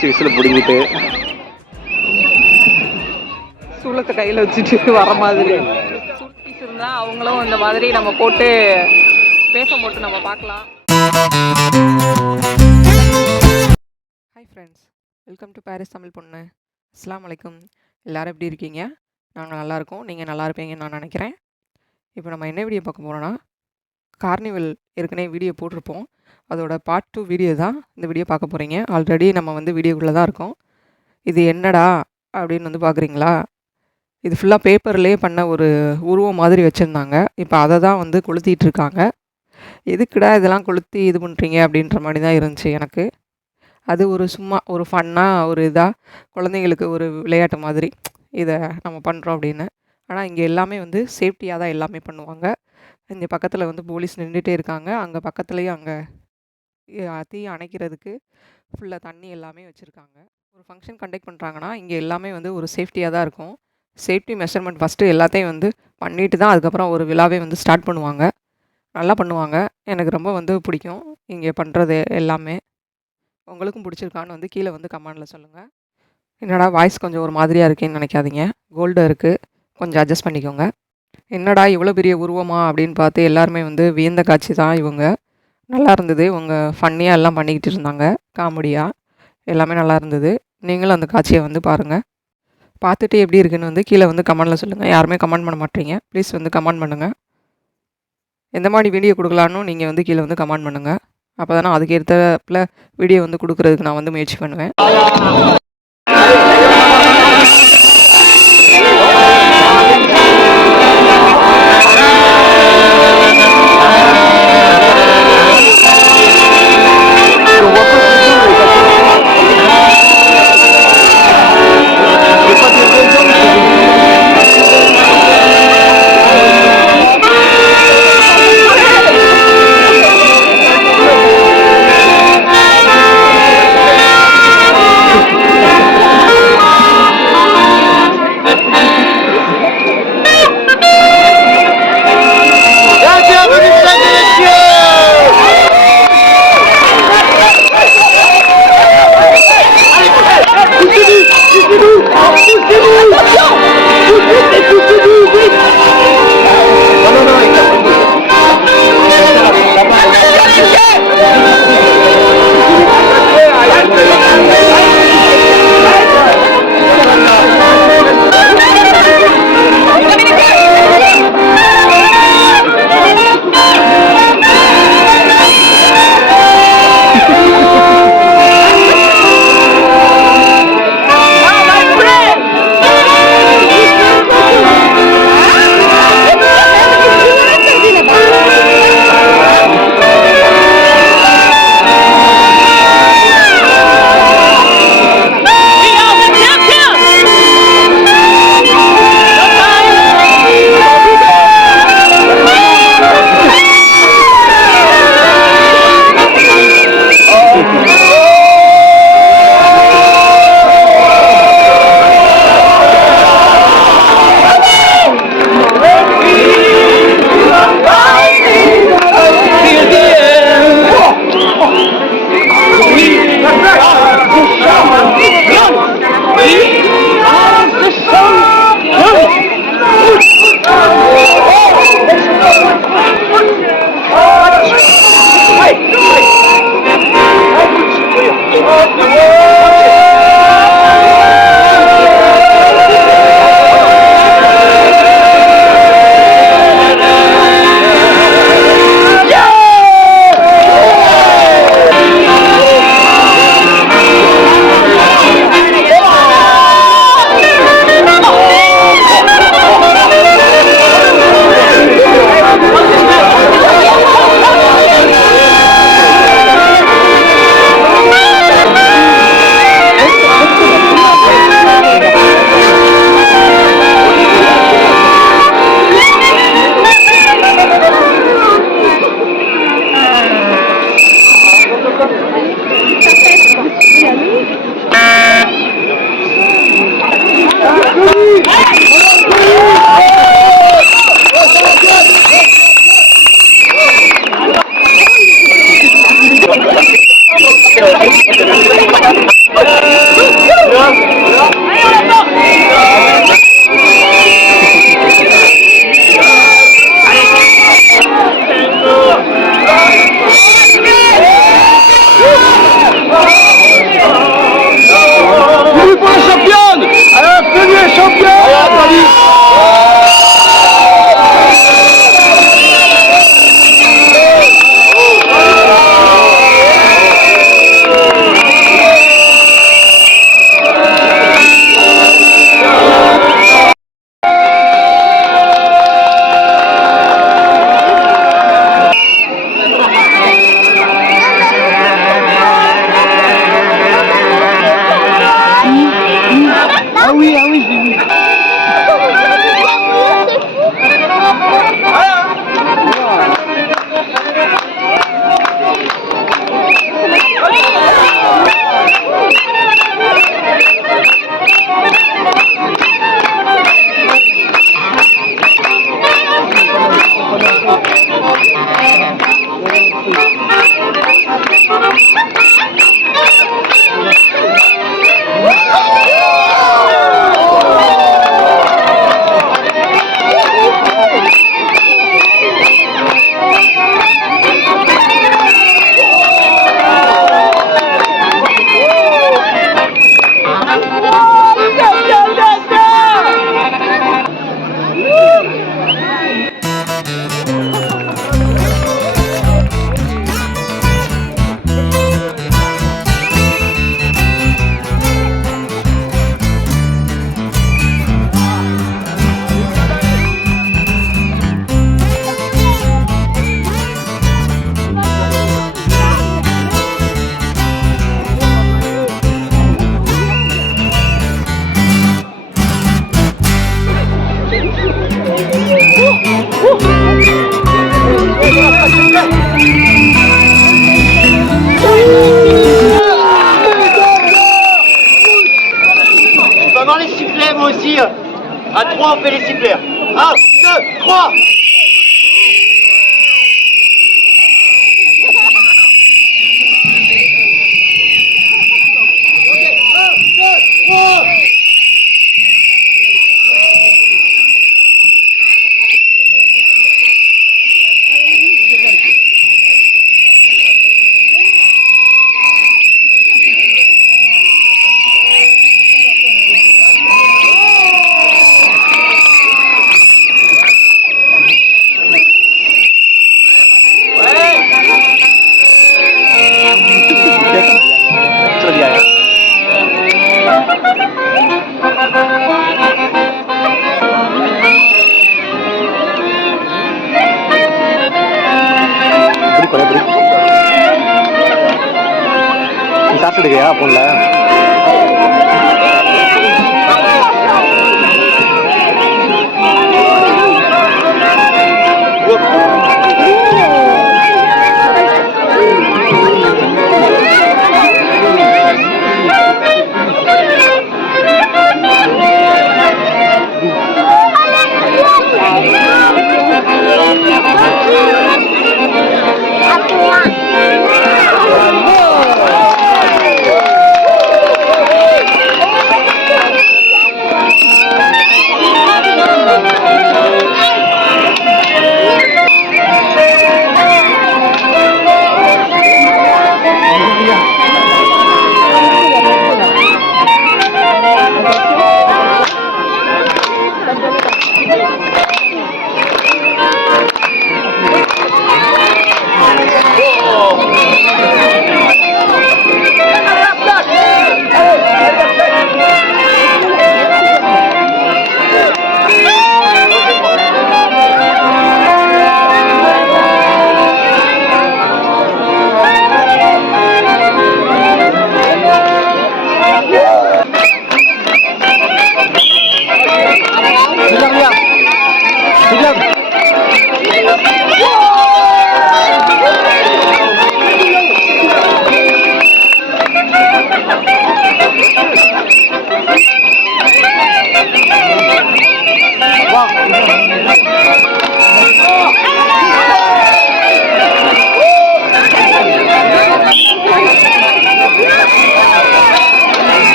அடிச்சு விசில் பிடிங்கிட்டு சூளத்தை கையில் வச்சுட்டு வர மாதிரி. சுருட்டிஸ் இருந்தால் அவங்களும் இந்த மாதிரி நம்ம போட்டு பேசம் போட்டு நம்ம பார்க்கலாம். Hi friends welcome to Paris Tamil பொண்ணு அஸ்ஸலாமு அலைக்கும் எல்லாரும் எப்படி இருக்கீங்க? நாங்கள் நல்லா இருக்கோம். நீங்கள் நல்லா இருப்பீங்கன்னு நான் நினைக்கிறேன். இப்போ நம்ம என்ன வீடியோ பார்க்க போகிறோன்னா கார்னிவல் ஏற்கனவே வீடியோ போட்டிருப்போம். அதோட பார்ட் டூ வீடியோ தான் இந்த வீடியோ பார்க்க போகிறீங்க ஆல்ரெடி நம்ம வந்து வீடியோக்குள்ளே தான் இருக்கோம். இது என்னடா அப்படின்னு வந்து பார்க்குறீங்களா? இது ஃபுல்லாக பேப்பர்லேயே பண்ண ஒரு உருவம் மாதிரி வச்சுருந்தாங்க. இப்போ அதை தான் வந்து கொளுத்திட்டு இருக்காங்க. எதுக்குடா இதெல்லாம் கொளுத்தி இது பண்ணுறீங்க அப்படின்ற மாதிரி தான் இருந்துச்சு எனக்கு. அது ஒரு சும்மா ஒரு ஃபன்னாக ஒரு இதாக குழந்தைங்களுக்கு ஒரு விளையாட்டு மாதிரி இதை நம்ம பண்ணுறோம் அப்படின்னு. ஆனால் இங்கே எல்லாமே வந்து சேஃப்டியாக தான் எல்லாமே பண்ணுவாங்க. இங்கே பக்கத்தில் வந்து போலீஸ் நின்றுட்டே இருக்காங்க. அங்கே பக்கத்துலேயும் அங்கே தீ அணைக்கிறதுக்கு ஃபுல்லாக தண்ணி எல்லாமே வச்சுருக்காங்க. ஒரு ஃபங்க்ஷன் கண்டக்ட் பண்ணுறாங்கன்னா இங்கே எல்லாமே வந்து ஒரு சேஃப்டியாக தான் இருக்கும். சேஃப்டி மெஷர்மெண்ட் ஃபஸ்ட்டு எல்லாத்தையும் வந்து பண்ணிட்டு தான் அதுக்கப்புறம் ஒரு விழாவே வந்து ஸ்டார்ட் பண்ணுவாங்க. நல்லா பண்ணுவாங்க. எனக்கு ரொம்ப வந்து பிடிக்கும் இங்கே பண்ணுறது எல்லாமே. உங்களுக்கும் பிடிச்சிருக்கான்னு வந்து கீழே வந்து கமெண்டில் சொல்லுங்கள் என்னடா வாய்ஸ் கொஞ்சம் ஒரு மாதிரியாக இருக்கேன்னு நினைக்காதீங்க. கோல்டு இருக்குது கொஞ்சம் அட்ஜஸ்ட் பண்ணிக்கோங்க. என்னடா இவ்வளோ பெரிய உருவமா அப்படின்னு பார்த்து எல்லாருமே வந்து வியந்த காட்சி தான் இவங்க. நல்லா இருந்தது. இவங்க ஃபன்னியாக எல்லாம் பண்ணிக்கிட்டு இருந்தாங்க. காமெடியாக எல்லாமே நல்லா இருந்தது. நீங்களும் அந்த காட்சியை வந்து பாருங்கள் பார்த்துட்டு எப்படி இருக்குன்னு வந்து கீழே வந்து கமெண்டில் சொல்லுங்கள் யாருமே கமெண்ட் பண்ண மாட்டீங்க. ப்ளீஸ் வந்து கமெண்ட் பண்ணுங்கள் எந்த மாதிரி வீடியோ கொடுக்கலான்னு நீங்கள் வந்து கீழே வந்து கமெண்ட் பண்ணுங்கள் அப்போ தானே அதுக்கு வீடியோ வந்து கொடுக்குறதுக்கு நான் வந்து முயற்சி பண்ணுவேன். நீ சாப்பிட்டுக்கியா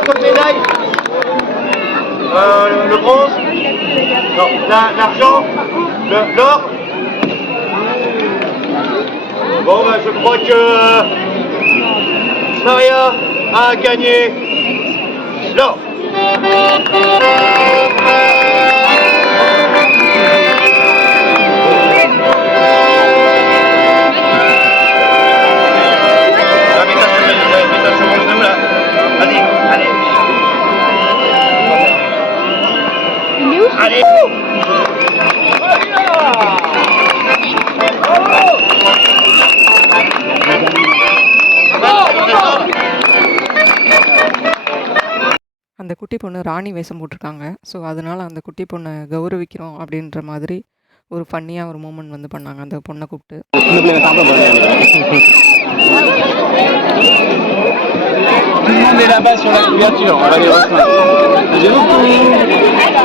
Comme médaille. Euh, le, bronze. Non, la- l'argent. Le- L'or. Bon, ben, je crois que euh, Maria a gagné l'or. அந்த குட்டி பொண்ணு ராணி வேஷம் போட்டிருக்காங்க. ஸோ அதனால் அந்த குட்டி பொண்ணை கௌரவிக்கிறோம் அப்படின்ற மாதிரி ஒரு ஃபன்னியாக ஒரு மூமெண்ட் வந்து பண்ணாங்க. அந்த பொண்ணை கூப்பிட்டு. சின்ன பிள்ளைங்க சாப்பிட போறாங்க Tout le monde est là-bas sur la couverture, on va les rejoindre. Merci Tu vas rester ici avec papa, je vais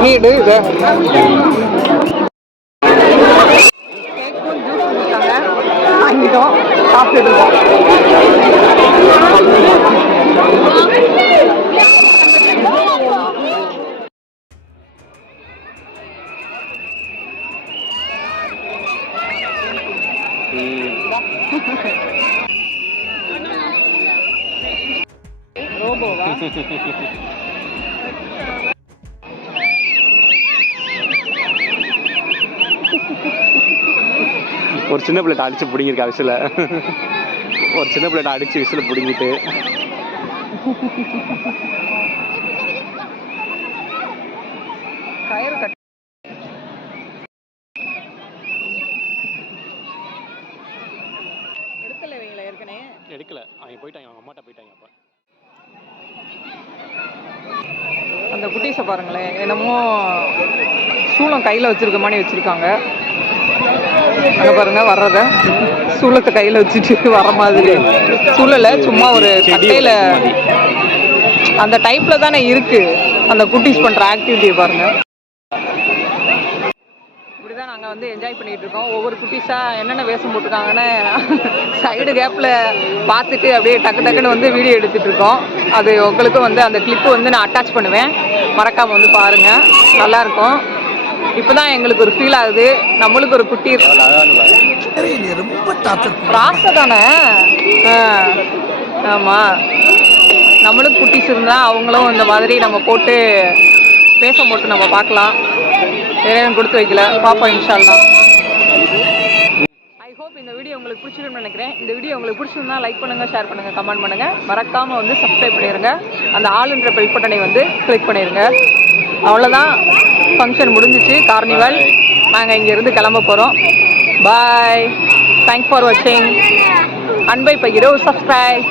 un jus peut-être. வீடு இது வாங்கிட்டோம் சாப்பிட்டு ரோபோவா ஒரு சின்ன பிள்ளைட்ட அடிச்சு பிடிங்கிருக்கா விசில. ஒரு சின்ன பிள்ளைட்ட அடிச்சு விசில பிடிங்கிட்டு. கயிறு கட் எடுக்கல இவங்கள ஏற்கனவே. எடுக்கல. அவங்க போயிட்டாங்க. அவங்க அம்மாட்ட போயிட்டாங்க அப்ப. அந்த குட்டீஸை பாருங்களேன். என்னமோ சூளம் கையில் வச்சிருக்க மாதிரி வச்சிருக்காங்க. அங்க பாருங்க வர்றத சூளத்தை கையில் வச்சுட்டு வர மாதிரி. சூழல சும்மா ஒரு கட்டையில. அந்த டைப்ல தானே இருக்கு. அந்த குட்டீஸ் பண்ற ஆக்டிவிட்டியை பாருங்க. இப்படிதான் நாங்க வந்து என்ஜாய் பண்ணிட்டு இருக்கோம். ஒவ்வொரு குட்டீஸா என்னென்ன வேஷம் போட்டிருக்காங்கன்னு சைடு கேப்ல பார்த்துட்டு அப்படியே டக்கு டக்குன்னு வந்து வீடியோ எடுத்துட்டு இருக்கோம். அது உங்களுக்கு வந்து அந்த கிளிப்பு வந்து நான் அட்டாச் பண்ணுவேன். மறக்காம வந்து பாருங்க. நல்லா இருக்கும். இப்பதான் எங்களுக்கு ஒரு ஃபீல் ஆகுது. நம்மளுக்கு ஒரு குட்டி பாரு. ராசை தானே? ஆ, ஆமா. நம்மளும் குட்டிஸ் இருந்தா அவங்களும் இந்த மாதிரி நம்ம போட்டு பேச போட்டு நம்ம பார்க்கலாம். வேற எதுவும் கொடுத்து வைக்கல. பாப்போம் இன்ஷால்லா ஐ ஹோப் இந்த வீடியோ உங்களுக்கு பிடிச்சிருக்கும்னு நினைக்கிறேன். இந்த வீடியோ உங்களுக்கு பிடிச்சிருந்தா லைக் பண்ணுங்க ஷேர் பண்ணுங்க கமெண்ட் பண்ணுங்க. மறக்காம வந்து சப்ஸ்கிரைப் பண்ணிருங்க. அந்த ஆளுன்ற பெல் பட்டனை வந்து கிளிக் பண்ணிருங்க. அவ்வளோதான் ஃபங்க்ஷன் முடிஞ்சிச்சு கார்னிவல் நாங்கள் இங்கேருந்து கிளம்ப போகிறோம் பாய் தேங்க்ஸ் ஃபார் வாட்சிங் அன்பை பகிரோ சப்ஸ்கிரைப்